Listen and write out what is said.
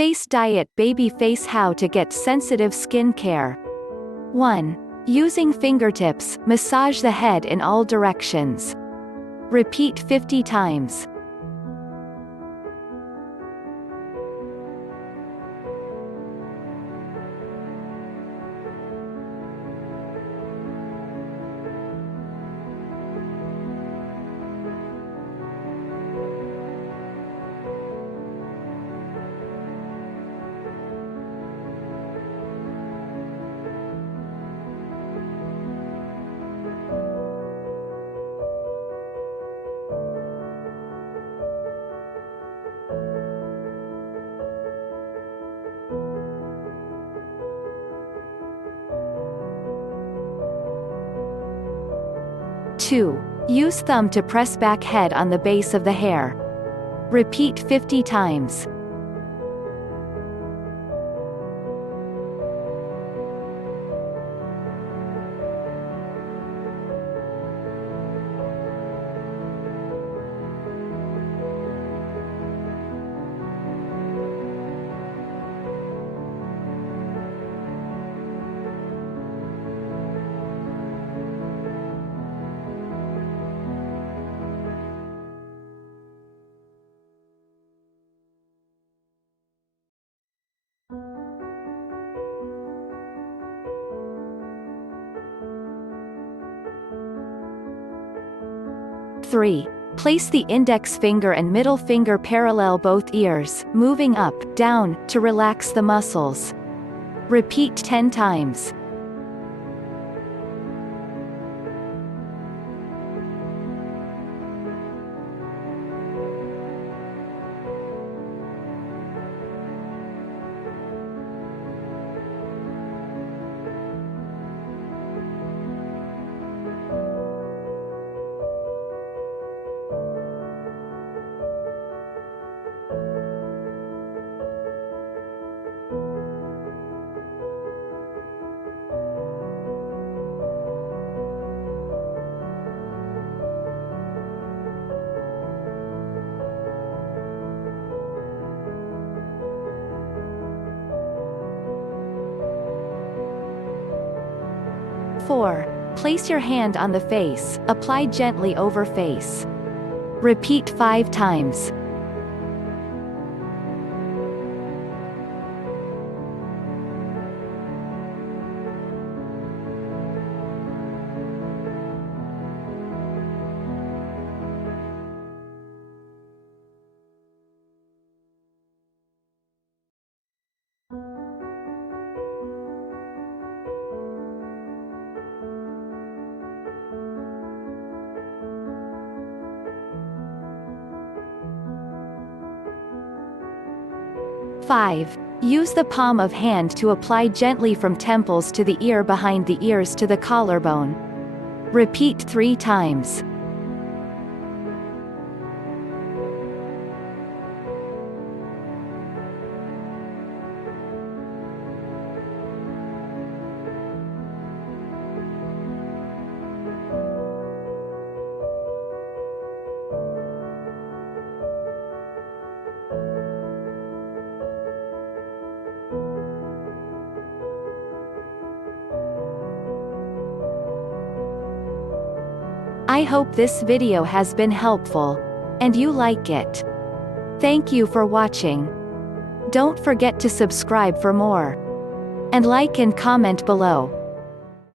Face diet baby face. How to get sensitive skin care. 1. Using fingertips, massage the head in all directions. Repeat 50 times. 2. Use thumb to press back head on the base of the hair. Repeat 50 times. 3. Place the index finger and middle finger parallel both ears, moving up, down, to relax the muscles. Repeat 10 times. 4. Place your hand on the face, apply gently over face. Repeat 5 times. 5. Use the palm of hand to apply gently from temples to the ear, behind the ears to the collarbone. Repeat 3 times. I hope this video has been helpful, and you like it. Thank you for watching. Don't forget to subscribe for more. And like and comment below.